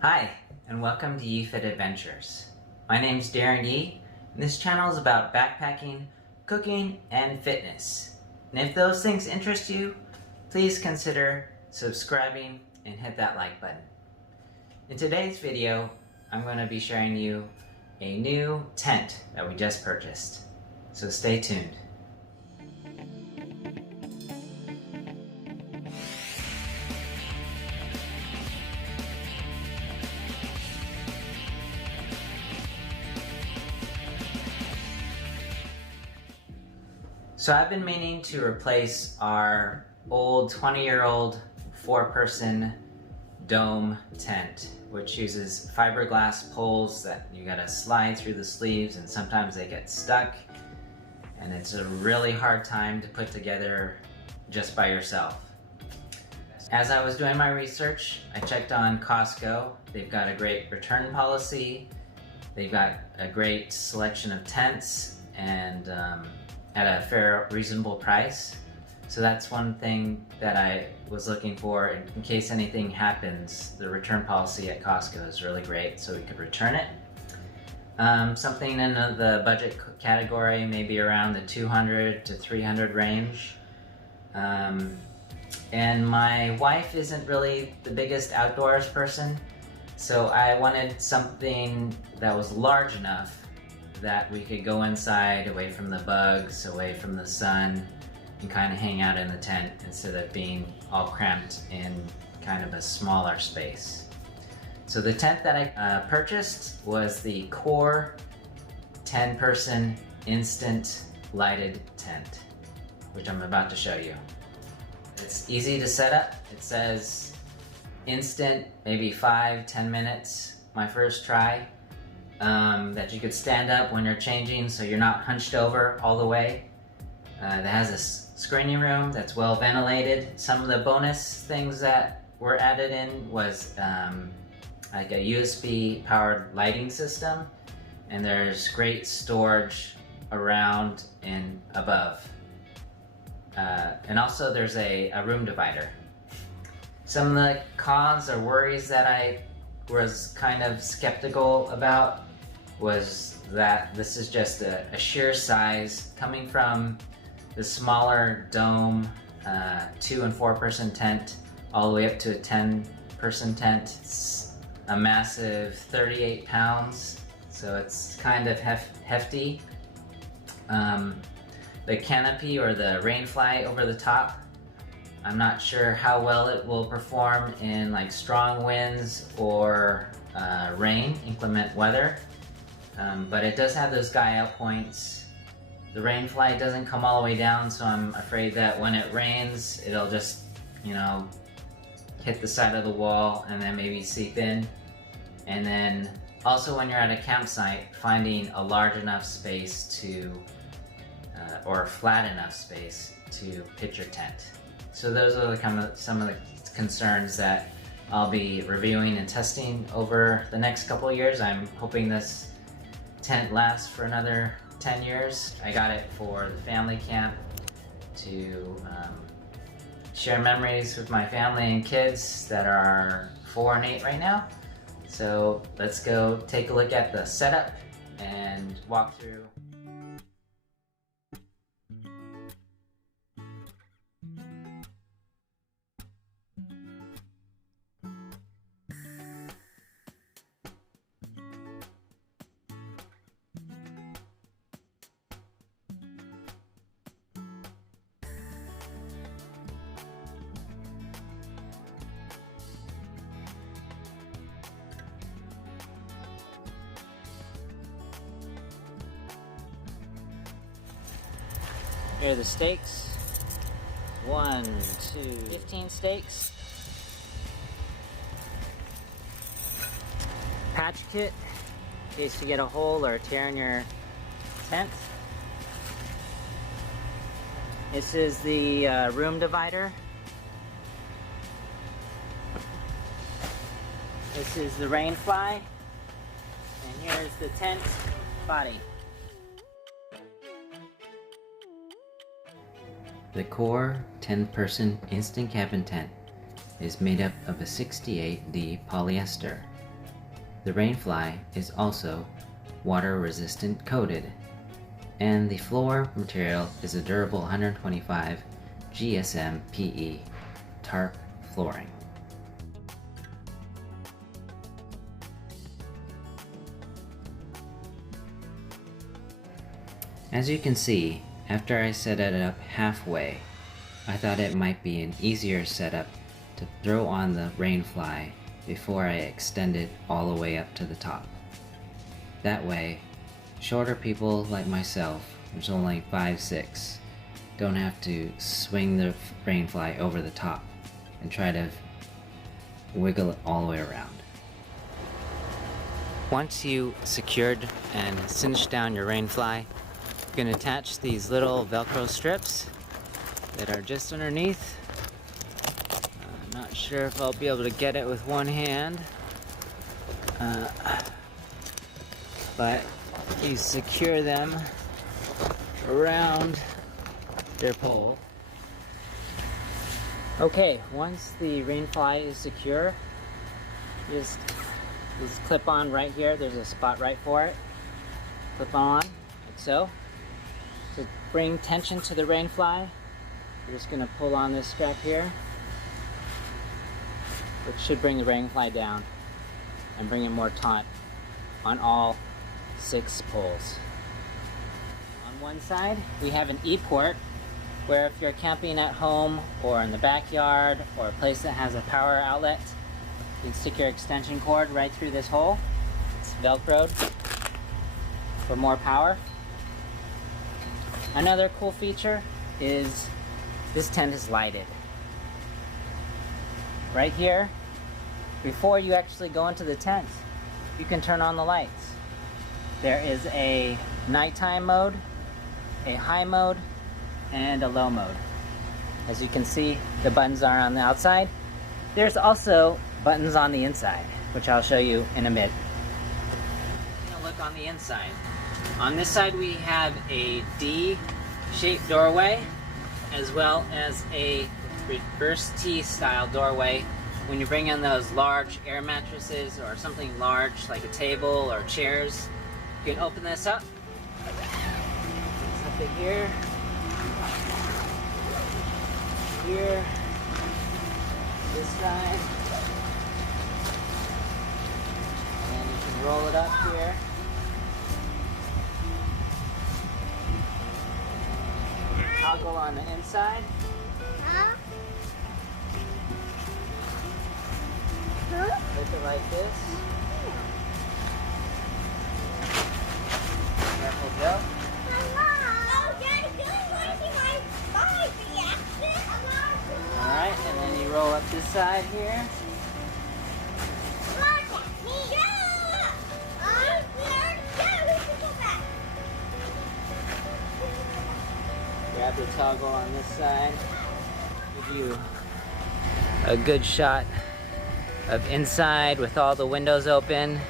Hi, and welcome to YeFit Adventures. My name's Darren Yee, and this channel is about backpacking, cooking, and fitness. And if those things interest you, please consider subscribing and hit that like button. In today's video, I'm going to be sharing you a new tent that we just purchased. So stay tuned. So I've been meaning to replace our old 20-year-old 4-person dome tent, which uses fiberglass poles that you gotta slide through the sleeves, and sometimes they get stuck, and it's a really hard time to put together just by yourself. As I was doing my research, I checked on Costco. They've got a great return policy. They've got a great selection of tents and at a fair, reasonable price. So that's one thing that I was looking for in case anything happens. The return policy at Costco is really great, so we could return it. Something in the budget category, maybe around the 200 to 300 range. And my wife isn't really the biggest outdoors person, so I wanted something that was large enough that we could go inside, away from the bugs, away from the sun, and kind of hang out in the tent instead of being all cramped in kind of a smaller space. So the tent that I purchased was the Core 10-person instant lighted tent, which I'm about to show you. It's easy to set up. It says instant, maybe 5-10 minutes, my first try. That you could stand up when you're changing so you're not hunched over all the way. It has a screening room that's well ventilated. Some of the bonus things that were added in was like a USB powered lighting system, and there's great storage around and above. And also there's a room divider. Some of the cons or worries that I was kind of skeptical about was that this is just a sheer size coming from the smaller dome 2 and 4-person tent all the way up to a 10-person tent. It's a massive 38 pounds, so it's kind of hefty. The canopy or the rain fly over the top, I'm not sure how well it will perform in like strong winds or rain, inclement weather. But it does have those guy out points. The rain fly doesn't come all the way down, so I'm afraid that when it rains, it'll just, hit the side of the wall and then maybe seep in. And then also when you're at a campsite, finding a large enough space to, or flat enough space to pitch your tent. So those are some of the concerns that I'll be reviewing and testing over the next couple of years. I'm hoping this tent lasts for another 10 years. I got it for the family camp to share memories with my family and kids that are 4 and 8 right now. So let's go take a look at the setup and walk through. Here are the stakes. 1, 2, 15 stakes. Patch kit, in case you get a hole or a tear in your tent. This is the room divider. This is the rain fly. And here's the tent body. The Core 10-person instant cabin tent is made up of a 68D polyester The rainfly is also water resistant coated, and the floor material is a durable 125 GSM PE tarp flooring. As you can see, after I set it up halfway, I thought it might be an easier setup to throw on the rainfly before I extend it all the way up to the top. That way, shorter people like myself, who's only 5'6", don't have to swing the rainfly over the top and try to wiggle it all the way around. Once you secured and cinched down your rainfly, you can attach these little Velcro strips that are just underneath. I'm not sure if I'll be able to get it with one hand, but you secure them around their pole. Okay, once the rainfly is secure, just clip on right here. There's a spot right for it. Clip on, like so. To bring tension to the rainfly, we're just going to pull on this strap here, which should bring the rainfly down and bring it more taut on all 6 poles. On one side, we have an E-port, where if you're camping at home or in the backyard or a place that has a power outlet, you can stick your extension cord right through this hole. It's Velcroed for more power. Another cool feature is this tent is lighted. Right here, before you actually go into the tent, you can turn on the lights. There is a nighttime mode, a high mode, and a low mode. As you can see, the buttons are on the outside. There's also buttons on the inside, which I'll show you in a bit. Taking a look on the inside. On this side we have a D-shaped doorway, as well as a reverse T style doorway. When you bring in those large air mattresses or something large like a table or chairs, you can open this up. Something here, here, this side, and you can roll it up here. Toggle on the inside. Flip it like this. Careful, Joe. Alright, and then you roll up this side here. Grab the toggle on this side. Give you a good shot of inside with all the windows open.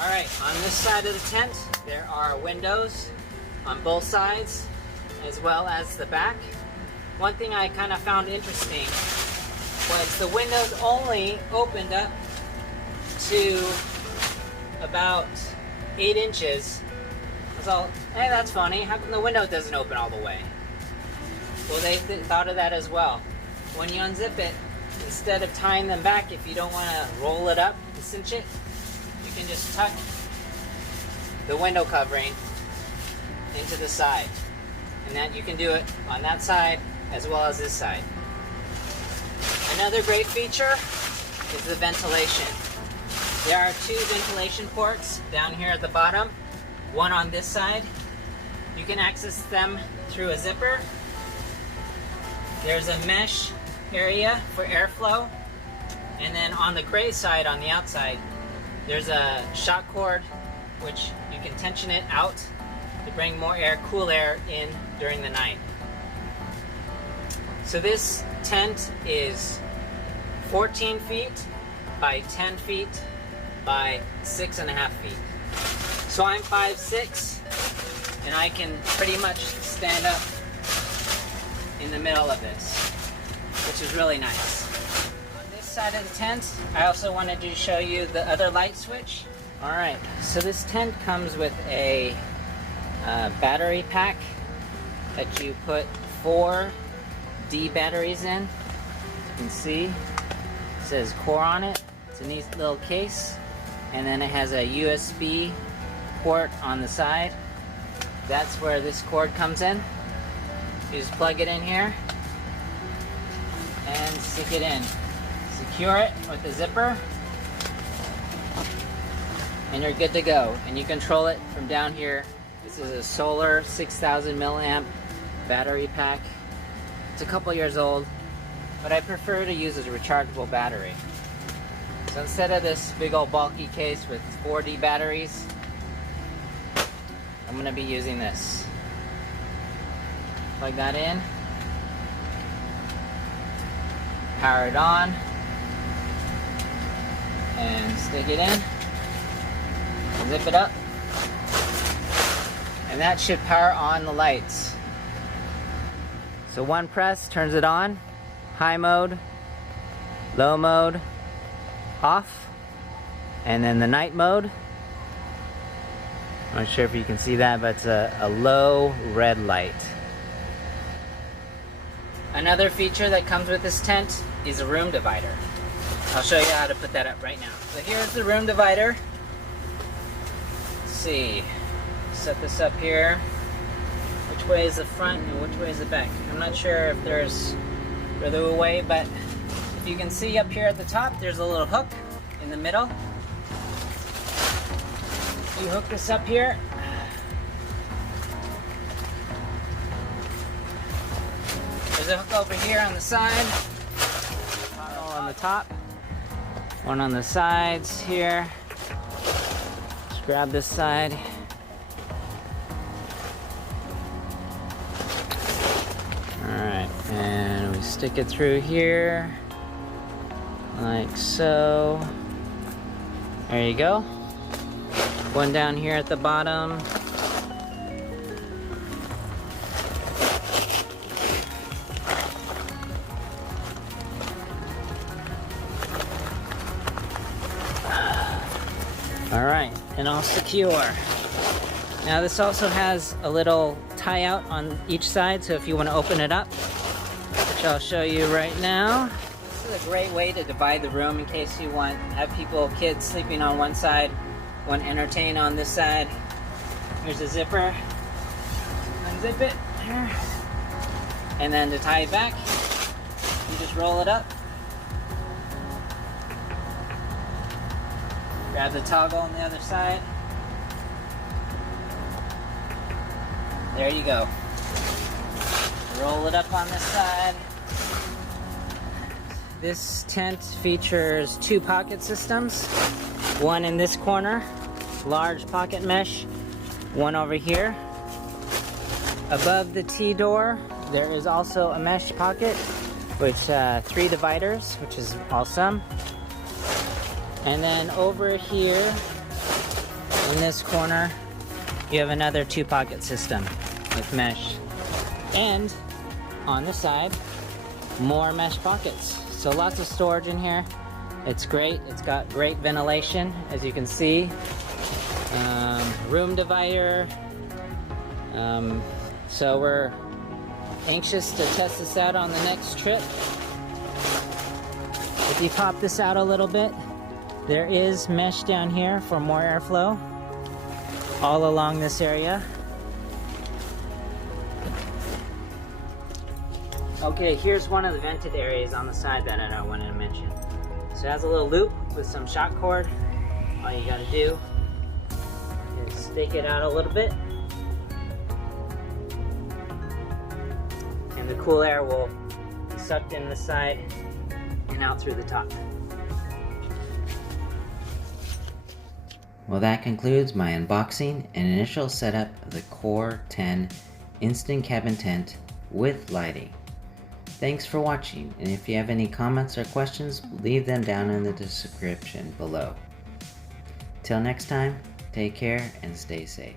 Alright, on this side of the tent, there are windows on both sides, as well as the back. One thing I kind of found interesting was the windows only opened up to about 8 inches. So, hey, that's funny. How come the window doesn't open all the way? Well, they thought of that as well. When you unzip it, instead of tying them back, if you don't want to roll it up and cinch it, you can just tuck the window covering into the side. And that you can do it on that side as well as this side. Another great feature is the ventilation. There are 2 ventilation ports down here at the bottom. One on this side. You can access them through a zipper. There's a mesh area for airflow. And then on the gray side, on the outside, there's a shock cord which you can tension it out to bring more air, cool air in during the night. So this tent is 14 feet by 10 feet by 6.5 feet. So I'm 5'6", and I can pretty much stand up in the middle of this, which is really nice. On this side of the tent, I also wanted to show you the other light switch. Alright, so this tent comes with a battery pack that you put 4 D batteries in. You can see it says core on it. It's a neat little case, and then it has a USB port on the side. That's where this cord comes in. You just plug it in here and stick it in. Secure it with a zipper and you're good to go. And you control it from down here. This is a solar 6,000 milliamp battery pack. It's a couple years old, but I prefer to use as a rechargeable battery. So instead of this big old bulky case with 4D batteries, I'm going to be using this. Plug that in, power it on, and stick it in, zip it up, and that should power on the lights. So one press turns it on, high mode, low mode, off, and then the night mode. I'm not sure if you can see that, but it's a low red light. Another feature that comes with this tent is a room divider. I'll show you how to put that up right now. So here's the room divider. Let's see, set this up here. Which way is the front and which way is the back? I'm not sure if there's further away, but if you can see up here at the top, there's a little hook in the middle. You hook this up here. There's a hook over here on the side, one on the top, one on the sides here. Just grab this side. Alright, and we stick it through here, like so. There you go. One down here at the bottom. Alright, and all secure. Now this also has a little tie out on each side, so if you want to open it up, which I'll show you right now. This is a great way to divide the room in case you want have kids sleeping on one side, want to entertain on this side. Here's a zipper. Unzip it here. And then to tie it back, you just roll it up. Grab the toggle on the other side. There you go. Roll it up on this side. This tent features 2 pocket systems. One in this corner, large pocket mesh. One over here. Above the T-door, there is also a mesh pocket, which 3 dividers, which is awesome. And then over here, in this corner, you have another 2 pocket system with mesh. And on the side, more mesh pockets. So lots of storage in here. It's great. It's got great ventilation, as you can see. Room divider. So we're anxious to test this out on the next trip. If you pop this out a little bit, there is mesh down here for more airflow all along this area. Okay, here's one of the vented areas on the side that I wanted to mention. So it has a little loop with some shock cord. All you gotta do is stake it out a little bit, and the cool air will be sucked in the side and out through the top. Well, that concludes my unboxing and initial setup of the Core 10 Instant Cabin Tent with lighting. Thanks for watching, and if you have any comments or questions, leave them down in the description below. Till next time, take care and stay safe.